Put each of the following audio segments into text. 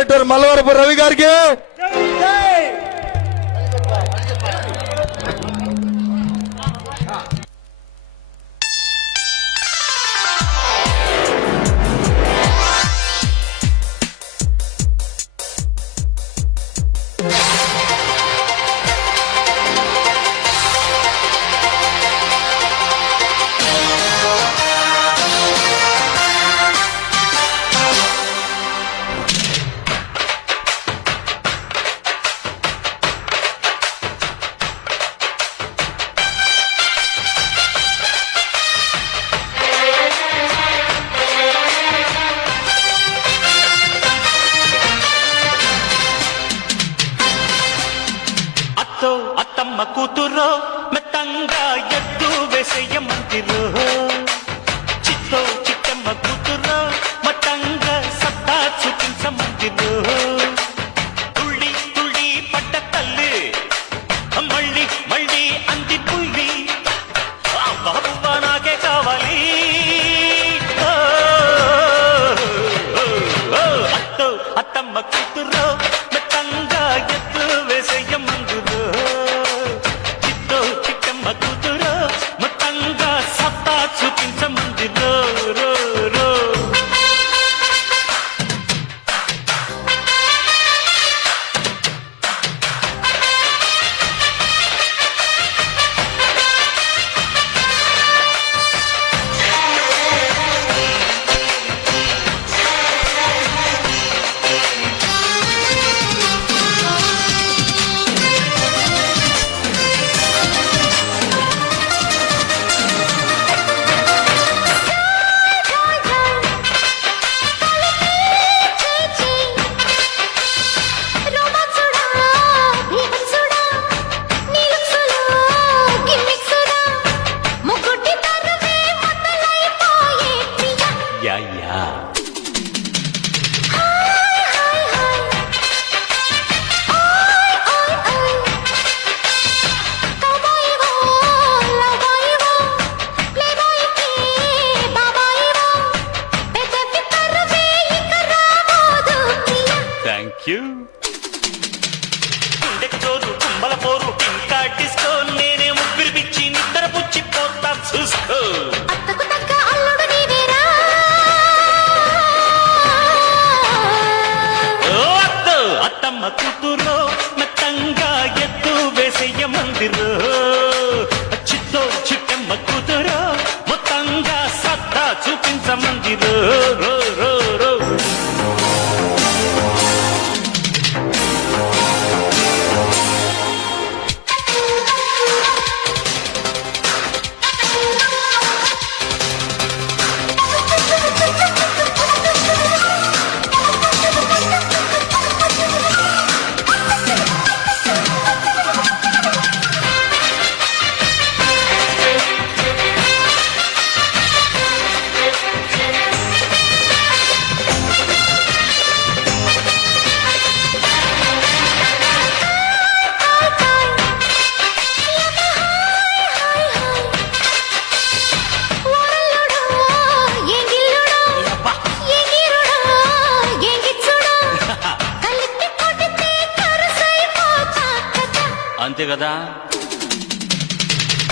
Director Mallavarapu Ravi గారికి, అత్తమ్మ కూతురో మెత్తంగా ఎద్దు వేసేయమందిరో, చిత్తో చిట్టమ్మ కూతురో మట్టంగా సత్తా చూపించమందిరో. తుళ్ళి తుళ్ళి పడ్డ తల్లి మళ్ళీ మళ్ళీ అంది పుల్లి, బాబువ్వ నాకే కావాలి. అత్తమ్మ కూతురో మెత్తంగా ఎద్దు వేసేయమందిరో, చూపించమందిరో. రో రో గుండెకు కుంబల పోరు ఇంకా డిస్కో, నేనే ముగ్గురు పిచ్చి నిద్ర పుచ్చి పోతా చూసుకో. అత్తకు తగ్గ అల్లుడు నీవేరా, అత్తమ్మ కూతురో మెత్తంగా ఎద్దు వేసేయమందిరో, చిత్తో చిట్టమ్మ కూతురో మొత్తంగా సత్తా చూపించమందిరో. రో రో రో అంతే కదా.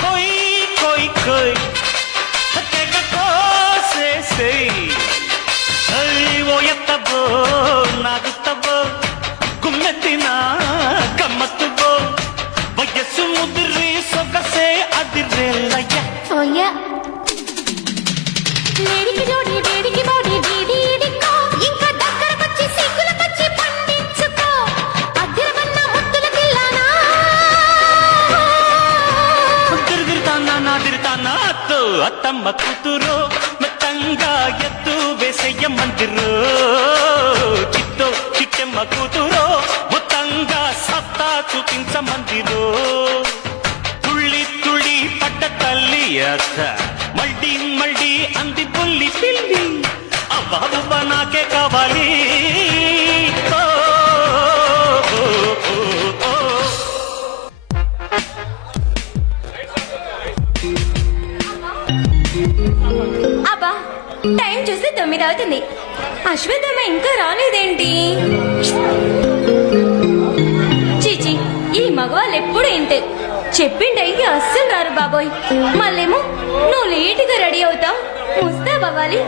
కోయి కోయి కోయి తెగ కోసేసేయ్, ఓ ఎత్తబో నాగుత్తబో గుమ్మెత్తిన గమ్మత్తుబో, వయస్సు ముదిరి సొగసే అదిరేలయ్య. వేడికి జోడి వేడికి బోడి వీడి ఇడికో, ఇంకా దగ్గర వచ్చి సిగ్గుల పచ్చి పండించుకో. అద్దెరమన్న ముద్దుల పిల్లనా, తిరుగుతానా నాదిరుతానా. అత్తమ్మ కూతురో మెత్తంగా ఎద్దు వేసేయమందిరో, చిత్తో చిట్టమ్మ కూతురో మొత్తంగా సత్తా చూపించమందిరో. తుళ్ళి తుళ్ళి పడ్డ తల్లి అత్త మళ్ళీ మళ్ళీ అంది పుల్లి పిల్లి, అవ్వ నాకే కావాలి. అబ్బా టైం చూసి 9 అవుతుంది. అశ్వత్థామ ఇంకా రాలేదేంటి? చీచి, ఈ మగవాళ్ళు ఎప్పుడు ఇంతే. చెప్పిండైకి అస్సలు రారు బాబోయ్. మళ్ళేమో నువ్వు లేటుగా రెడీ అవుతావు, ముస్తాబవ్వాలి.